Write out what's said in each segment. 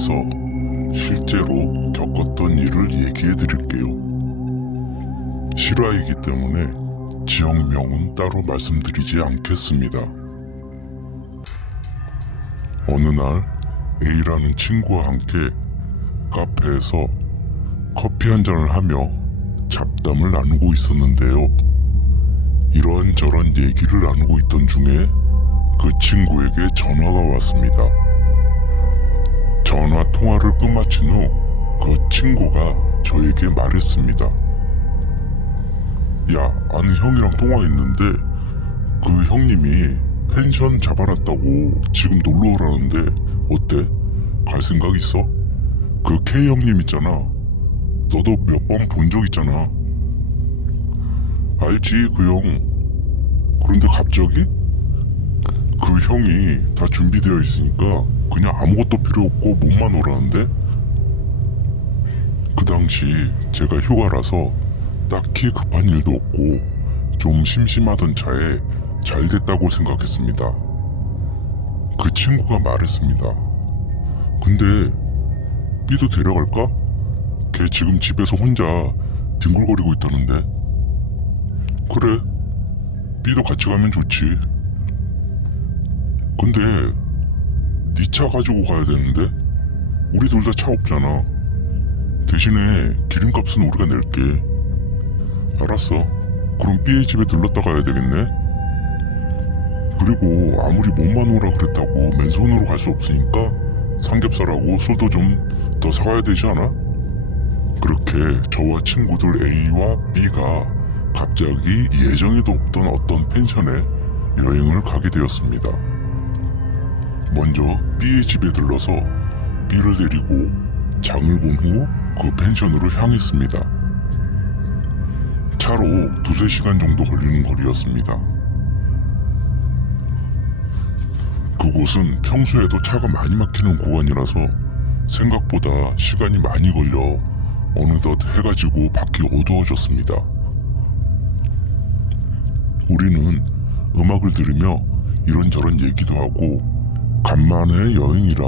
통해서 실제로 겪었던 일을 얘기해 드릴게요. 실화이기 때문에 지역명은 따로 말씀드리지 않겠습니다. 어느 날 A라는 친구와 함께 카페에서 커피 한 잔을 하며 잡담을 나누고 있었는데요. 이런저런 얘기를 나누고 있던 중에 그 친구에게 전화가 왔습니다. 전화 통화를 끝마친 후 그 친구가 저에게 말했습니다. 야, 아는 형이랑 통화했는데 그 형님이 펜션 잡아놨다고 지금 놀러 오라는데 어때? 갈 생각 있어? 그 K 형님 있잖아. 너도 몇 번 본 적 있잖아. 알지, 그 형. 그런데 갑자기? 그 형이 다 준비되어 있으니까 그냥 아무것도 필요 없고 몸만 오라는데? 그 당시 제가 휴가라서 딱히 급한 일도 없고 좀 심심하던 차에 잘 됐다고 생각했습니다. 그 친구가 말했습니다. 근데 B도 데려갈까? 걔 지금 집에서 혼자 뒹굴거리고 있다는데. 그래, B도 같이 가면 좋지. 근데 네 차 가지고 가야 되는데 우리 둘 다 차 없잖아. 대신에 기름값은 우리가 낼게. 알았어. 그럼 B의 집에 들렀다 가야 되겠네. 그리고 아무리 몸만 오라 그랬다고 맨손으로 갈 수 없으니까 삼겹살하고 술도 좀 더 사가야 되지 않아? 그렇게 저와 친구들 A와 B가 갑자기 예정에도 없던 어떤 펜션에 여행을 가게 되었습니다. 먼저 B의 집에 들러서 B를 데리고 장을 본 후 그 펜션으로 향했습니다. 차로 두세 시간 정도 걸리는 거리였습니다. 그곳은 평소에도 차가 많이 막히는 구간이라서 생각보다 시간이 많이 걸려 어느덧 해가 지고 밖이 어두워졌습니다. 우리는 음악을 들으며 이런저런 얘기도 하고 간만에 여행이라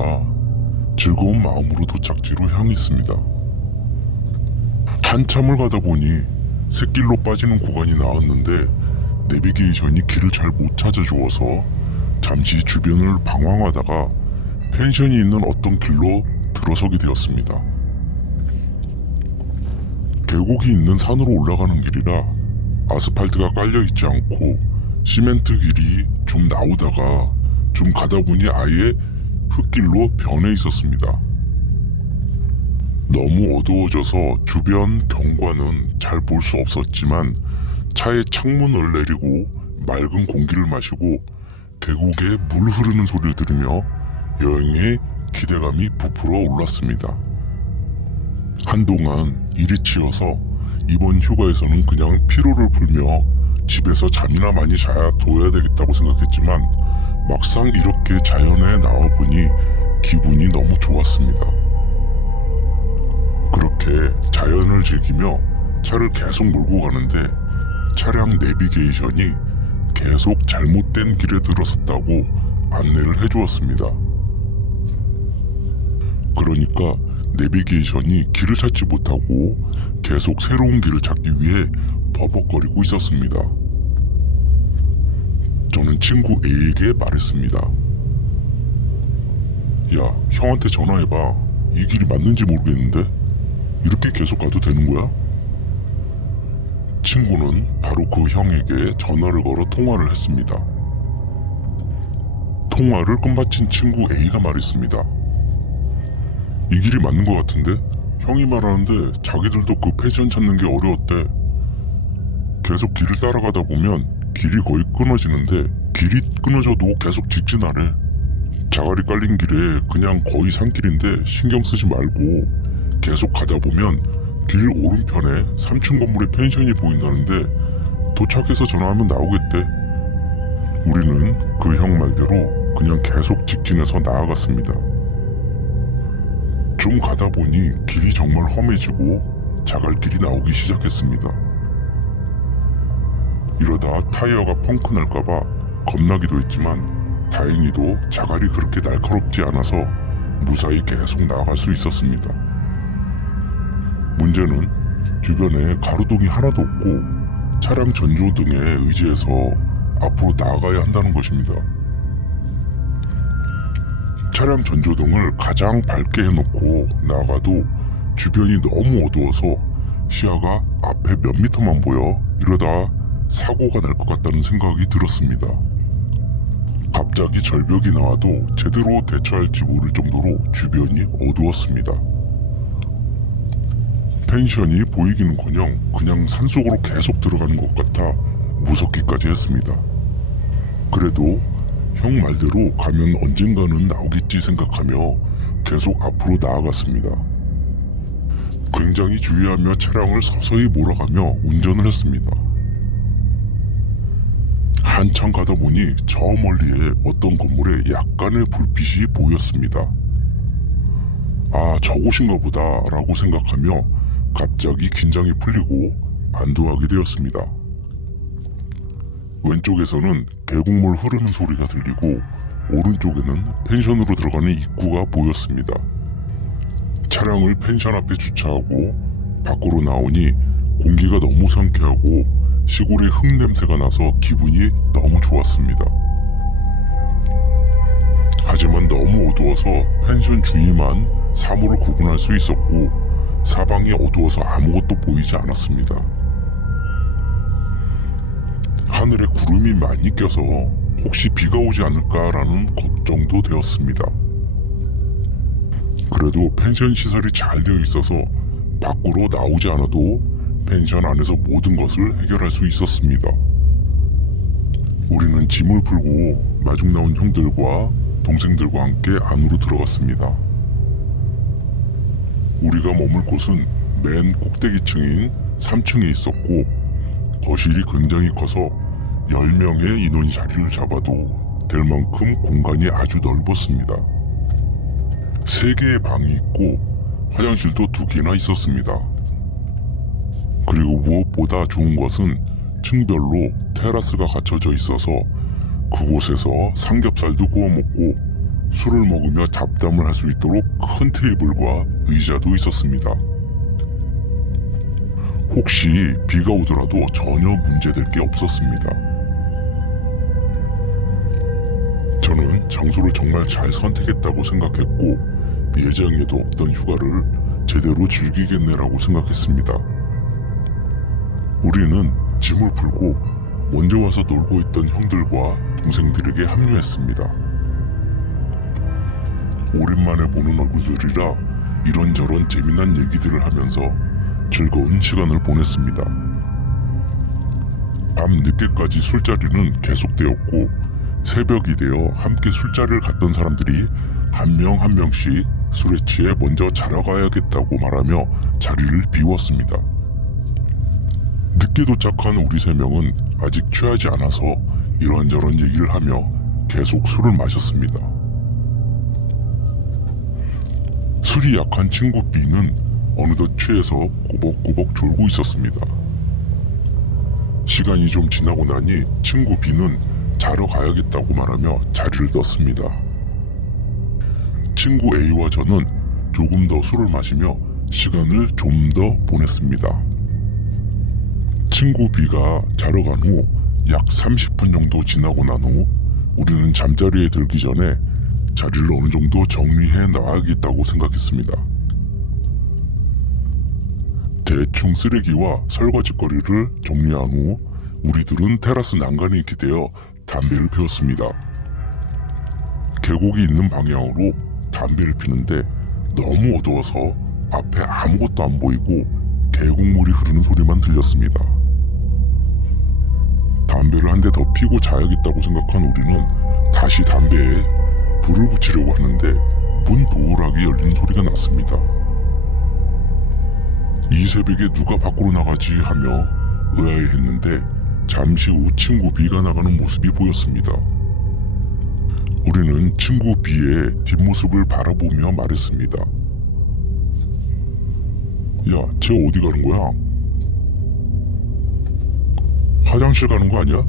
즐거운 마음으로 도착지로 향했습니다. 한참을 가다 보니 샛길로 빠지는 구간이 나왔는데 내비게이션이 길을 잘 못 찾아주어서 잠시 주변을 방황하다가 펜션이 있는 어떤 길로 들어서게 되었습니다. 계곡이 있는 산으로 올라가는 길이라 아스팔트가 깔려있지 않고 시멘트 길이 좀 나오다가 좀 가다 보니 아예 흙길로 변해 있었습니다. 너무 어두워져서 주변 경관은 잘 볼 수 없었지만 차의 창문을 내리고 맑은 공기를 마시고 계곡에 물 흐르는 소리를 들으며 여행에 기대감이 부풀어 올랐습니다. 한동안 일이 치여서 이번 휴가에서는 그냥 피로를 풀며 집에서 잠이나 많이 자야 둬야 되겠다고 생각했지만 막상 이렇게 자연에 나와보니 기분이 너무 좋았습니다. 그렇게 자연을 즐기며 차를 계속 몰고 가는데 차량 내비게이션이 계속 잘못된 길에 들어섰다고 안내를 해주었습니다. 그러니까 내비게이션이 길을 찾지 못하고 계속 새로운 길을 찾기 위해 버벅거리고 있었습니다. 저는 친구 A에게 말했습니다. 야, 형한테 전화해봐. 이 길이 맞는지 모르겠는데 이렇게 계속 가도 되는 거야? 친구는 바로 그 형에게 전화를 걸어 통화를 했습니다. 통화를 끝마친 친구 A가 말했습니다. 이 길이 맞는 것 같은데? 형이 말하는데 자기들도 그 펜션 찾는 게 어려웠대. 계속 길을 따라가다 보면 길이 거의 끊어지는데 길이 끊어져도 계속 직진하래. 자갈이 깔린 길에 그냥 거의 산길인데 신경 쓰지 말고 계속 가다 보면 길 오른편에 3층 건물에 펜션이 보인다는데 도착해서 전화하면 나오겠대. 우리는 그 형 말대로 그냥 계속 직진해서 나아갔습니다. 좀 가다 보니 길이 정말 험해지고 자갈길이 나오기 시작했습니다. 이러다 타이어가 펑크 날까봐 겁나기도 했지만 다행히도 자갈이 그렇게 날카롭지 않아서 무사히 계속 나아갈 수 있었습니다. 문제는 주변에 가로등이 하나도 없고 차량 전조등에 의지해서 앞으로 나아가야 한다는 것입니다. 차량 전조등을 가장 밝게 해놓고 나아가도 주변이 너무 어두워서 시야가 앞에 몇 미터만 보여 이러다 사고가 날 것 같다는 생각이 들었습니다. 갑자기 절벽이 나와도 제대로 대처할지 모를 정도로 주변이 어두웠습니다. 펜션이 보이기는커녕 그냥 산속으로 계속 들어가는 것 같아 무섭기까지 했습니다. 그래도 형 말대로 가면 언젠가는 나오겠지 생각하며 계속 앞으로 나아갔습니다. 굉장히 주의하며 차량을 서서히 몰아가며 운전을 했습니다. 한참 가다 보니 저 멀리에 어떤 건물에 약간의 불빛이 보였습니다. 아, 저곳인가 보다 라고 생각하며 갑자기 긴장이 풀리고 안도하게 되었습니다. 왼쪽에서는 계곡물 흐르는 소리가 들리고 오른쪽에는 펜션으로 들어가는 입구가 보였습니다. 차량을 펜션 앞에 주차하고 밖으로 나오니 공기가 너무 상쾌하고 시골의 흙냄새가 나서 기분이 너무 좋았습니다. 하지만 너무 어두워서 펜션 주위만 사물을 구분할 수 있었고 사방이 어두워서 아무것도 보이지 않았습니다. 하늘에 구름이 많이 껴서 혹시 비가 오지 않을까라는 걱정도 되었습니다. 그래도 펜션 시설이 잘 되어 있어서 밖으로 나오지 않아도 펜션 안에서 모든 것을 해결할 수 있었습니다. 우리는 짐을 풀고 마중 나온 형들과 동생들과 함께 안으로 들어갔습니다. 우리가 머물 곳은 맨 꼭대기층인 3층에 있었고 거실이 굉장히 커서 10명의 인원이 자리를 잡아도 될 만큼 공간이 아주 넓었습니다. 3개의 방이 있고 화장실도 2개나 있었습니다. 그리고 무엇보다 좋은 것은 층별로 테라스가 갖춰져 있어서 그곳에서 삼겹살도 구워 먹고 술을 먹으며 잡담을 할 수 있도록 큰 테이블과 의자도 있었습니다. 혹시 비가 오더라도 전혀 문제될 게 없었습니다. 저는 장소를 정말 잘 선택했다고 생각했고 예정에도 없던 휴가를 제대로 즐기겠네라고 생각했습니다. 우리는 짐을 풀고 먼저 와서 놀고 있던 형들과 동생들에게 합류했습니다. 오랜만에 보는 얼굴들이라 이런저런 재미난 얘기들을 하면서 즐거운 시간을 보냈습니다. 밤 늦게까지 술자리는 계속되었고 새벽이 되어 함께 술자리를 갔던 사람들이 한 명 한 명씩 술에 취해 먼저 자러 가야겠다고 말하며 자리를 비웠습니다. 늦게 도착한 우리 3명은 아직 취하지 않아서 이런저런 얘기를 하며 계속 술을 마셨습니다. 술이 약한 친구 B는 어느덧 취해서 꾸벅꾸벅 졸고 있었습니다. 시간이 좀 지나고 나니 친구 B는 자러 가야겠다고 말하며 자리를 떴습니다. 친구 A와 저는 조금 더 술을 마시며 시간을 좀 더 보냈습니다. 친구 B가 자러 간 후 약 30분 정도 지나고 난 후 우리는 잠자리에 들기 전에 자리를 어느 정도 정리해 놔야겠다고 생각했습니다. 대충 쓰레기와 설거지거리를 정리한 후 우리들은 테라스 난간에 기대어 담배를 피웠습니다. 계곡이 있는 방향으로 담배를 피는데 너무 어두워서 앞에 아무것도 안 보이고 계곡물이 흐르는 소리만 들렸습니다. 담배를 한 대 더 피고 자야겠다고 생각한 우리는 다시 담배에 불을 붙이려고 하는데 문 도어락이 열리는 소리가 났습니다. 이 새벽에 누가 밖으로 나가지 하며 의아해했는데 잠시 후 친구 B가 나가는 모습이 보였습니다. 우리는 친구 B의 뒷모습을 바라보며 말했습니다. 야, 쟤 어디 가는 거야? 화장실 가는 거 아니야?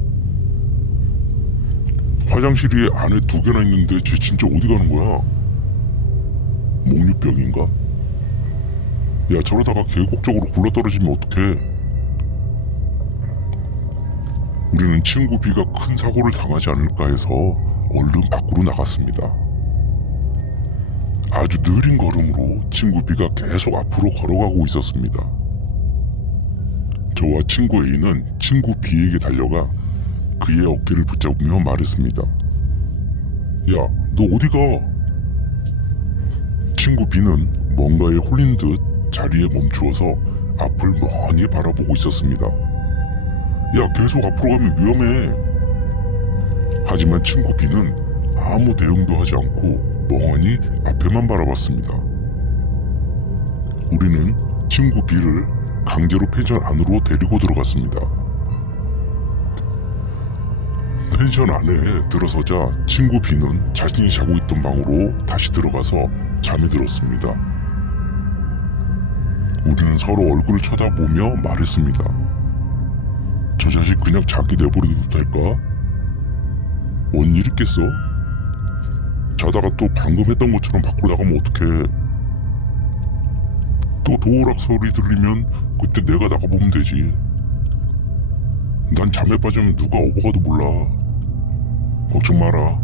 화장실이 안에 2개나 있는데 쟤 진짜 어디 가는 거야? 목류병인가? 야, 저러다가 계곡적으로 굴러떨어지면 어떡해? 우리는 친구 B가 큰 사고를 당하지 않을까 해서 얼른 밖으로 나갔습니다. 아주 느린 걸음으로 친구 B가 계속 앞으로 걸어가고 있었습니다. 저와 친구 A는 친구 B에게 달려가 그의 어깨를 붙잡으며 말했습니다. 야, 너 어디 가? 친구 B는 뭔가에 홀린 듯 자리에 멈추어서 앞을 멍하니 바라보고 있었습니다. 야, 계속 앞으로 가면 위험해. 하지만 친구 B는 아무 대응도 하지 않고 멍하니 앞에만 바라봤습니다. 우리는 친구 B를 강제로 펜션 안으로 데리고 들어갔습니다. 펜션 안에 들어서자 친구 B는 자신이 자고 있던 방으로 다시 들어가서 잠이 들었습니다. 우리는 서로 얼굴을 쳐다보며 말했습니다. 저 자식 그냥 자기 내버려둬도 될까? 뭔 일 있겠어? 자다가 또 방금 했던 것처럼 밖으로 나가면 어떡해. 또 도어락 소리 들리면 그때 내가 나가보면 되지. 난 잠에 빠지면 누가 오버가도 몰라. 걱정 마라.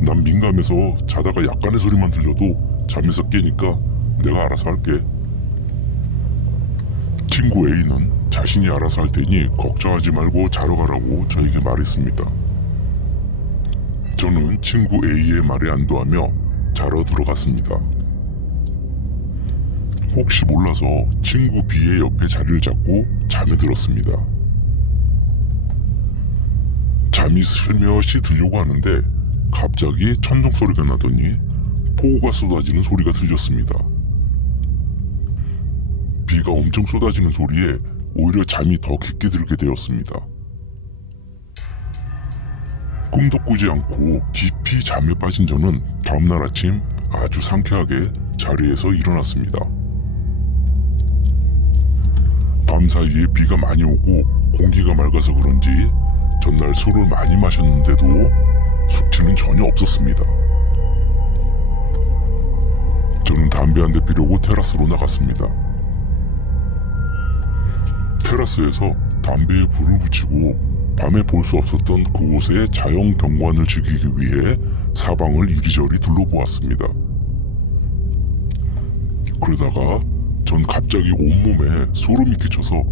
난 민감해서 자다가 약간의 소리만 들려도 잠에서 깨니까 내가 알아서 할게. 친구 A는 자신이 알아서 할 테니 걱정하지 말고 자러 가라고 저에게 말했습니다. 저는 친구 A의 말에 안도하며 자러 들어갔습니다. 혹시 몰라서 친구 B의 옆에 자리를 잡고 잠에 들었습니다. 잠이 슬며시 들려고 하는데 갑자기 천둥 소리가 나더니 폭우가 쏟아지는 소리가 들렸습니다. 비가 엄청 쏟아지는 소리에 오히려 잠이 더 깊게 들게 되었습니다. 꿈도 꾸지 않고 깊이 잠에 빠진 저는 다음날 아침 아주 상쾌하게 자리에서 일어났습니다. 밤사이에 비가 많이 오고 공기가 맑아서 그런지 전날 술을 많이 마셨는데도 숙취는 전혀 없었습니다. 저는 담배 한 대 피려고 테라스로 나갔습니다. 테라스에서 담배에 불을 붙이고 밤에 볼 수 없었던 그곳의 자연 경관을 즐기기 위해 사방을 이리저리 둘러보았습니다. 그러다가 전 갑자기 온몸에 소름이 끼쳐서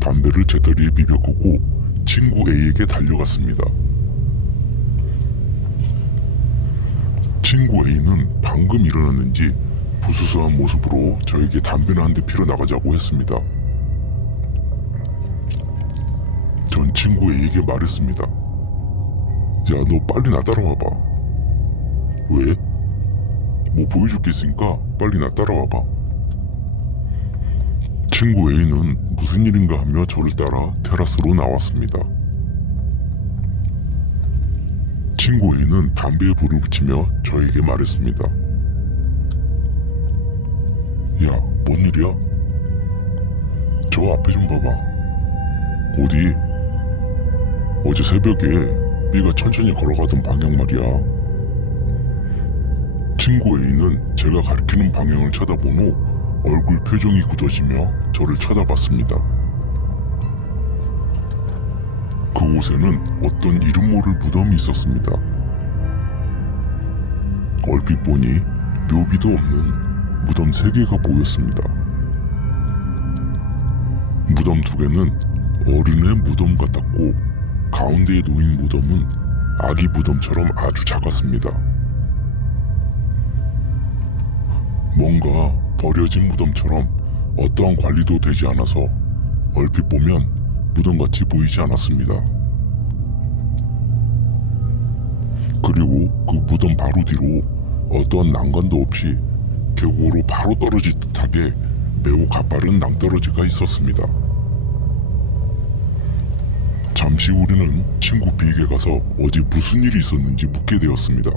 담배를 제 다리에 비벼 끄고 친구 A에게 달려갔습니다. 친구 A는 방금 일어났는지 부스스한 모습으로 저에게 담배나 한 대 피러 나가자고 했습니다. 전 친구 A에게 말했습니다. 야, 너 빨리 나 따라와봐. 왜? 뭐 보여줄 게 있으니까 빨리 나 따라와봐. 친구 A는 무슨 일인가 하며 저를 따라 테라스로 나왔습니다. 친구 A는 담배에 불을 붙이며 저에게 말했습니다. 야, 뭔 일이야? 저 앞에 좀 봐봐. 어디? 어제 새벽에 B가 천천히 걸어가던 방향 말이야. 친구 A는 제가 가리키는 방향을 쳐다본 후 얼굴 표정이 굳어지며 저를 쳐다봤습니다. 그곳에는 어떤 이름 모를 무덤이 있었습니다. 얼핏 보니 묘비도 없는 무덤 3개가 보였습니다. 무덤 2개는 어른의 무덤 같았고 가운데에 놓인 무덤은 아기 무덤처럼 아주 작았습니다. 뭔가 버려진 무덤처럼 어떠한 관리도 되지 않아서 얼핏 보면 무덤같이 보이지 않았습니다. 그리고 그 무덤 바로 뒤로 어떠한 난간도 없이 계곡으로 바로 떨어질 듯하게 매우 가파른 낭떠러지가 있었습니다. 잠시 우리는 친구 B에게 가서 어제 무슨 일이 있었는지 묻게 되었습니다.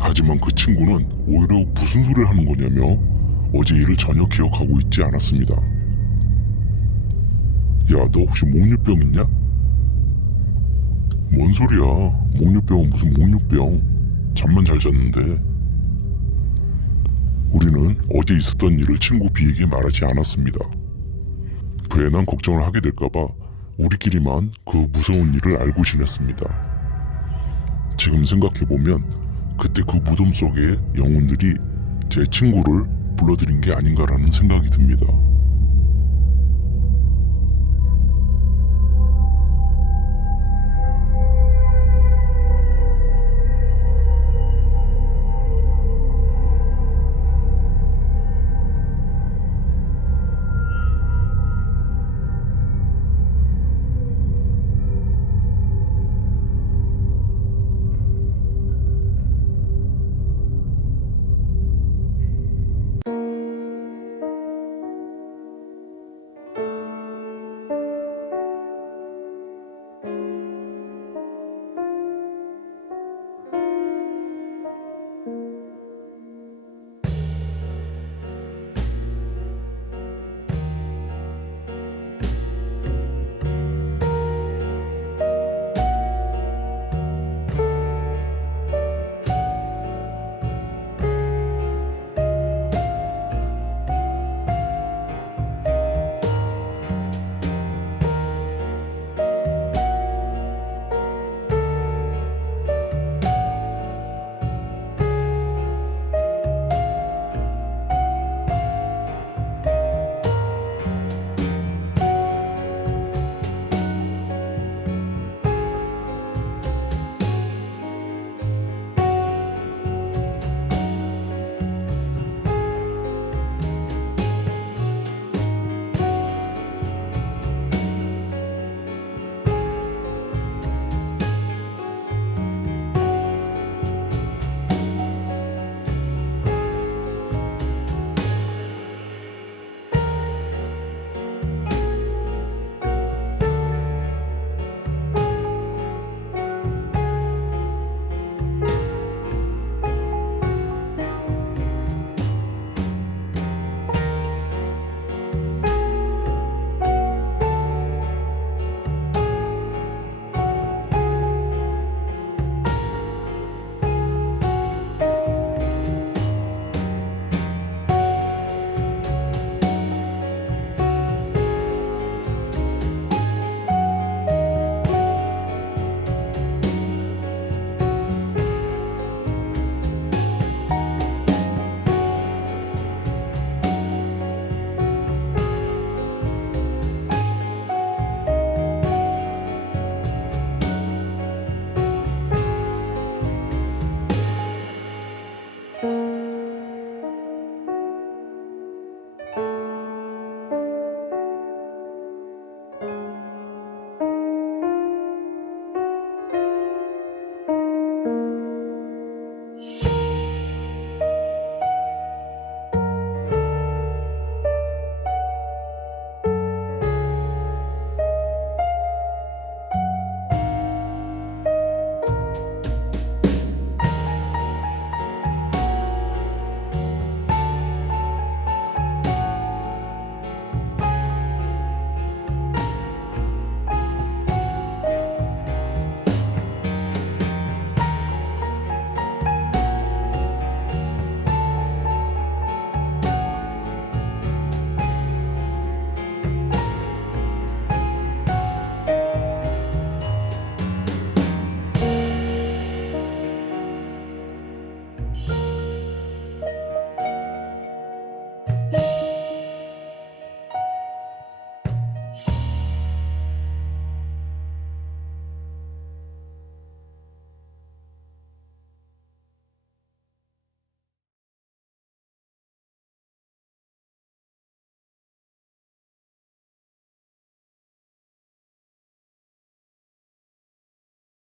하지만 그 친구는 오히려 무슨 소리를 하는 거냐며 어제 일을 전혀 기억하고 있지 않았습니다. 야, 너 혹시 목류병 있냐? 뭔 소리야? 목류병은 무슨 목류병? 잠만 잘 잤는데. 우리는 어제 있었던 일을 친구 B에게 말하지 않았습니다. 괜한 걱정을 하게 될까봐 우리끼리만 그 무서운 일을 알고 지냈습니다. 지금 생각해보면 그때 그 무덤 속의 영혼들이 제 친구를 불러들인 게 아닌가라는 생각이 듭니다.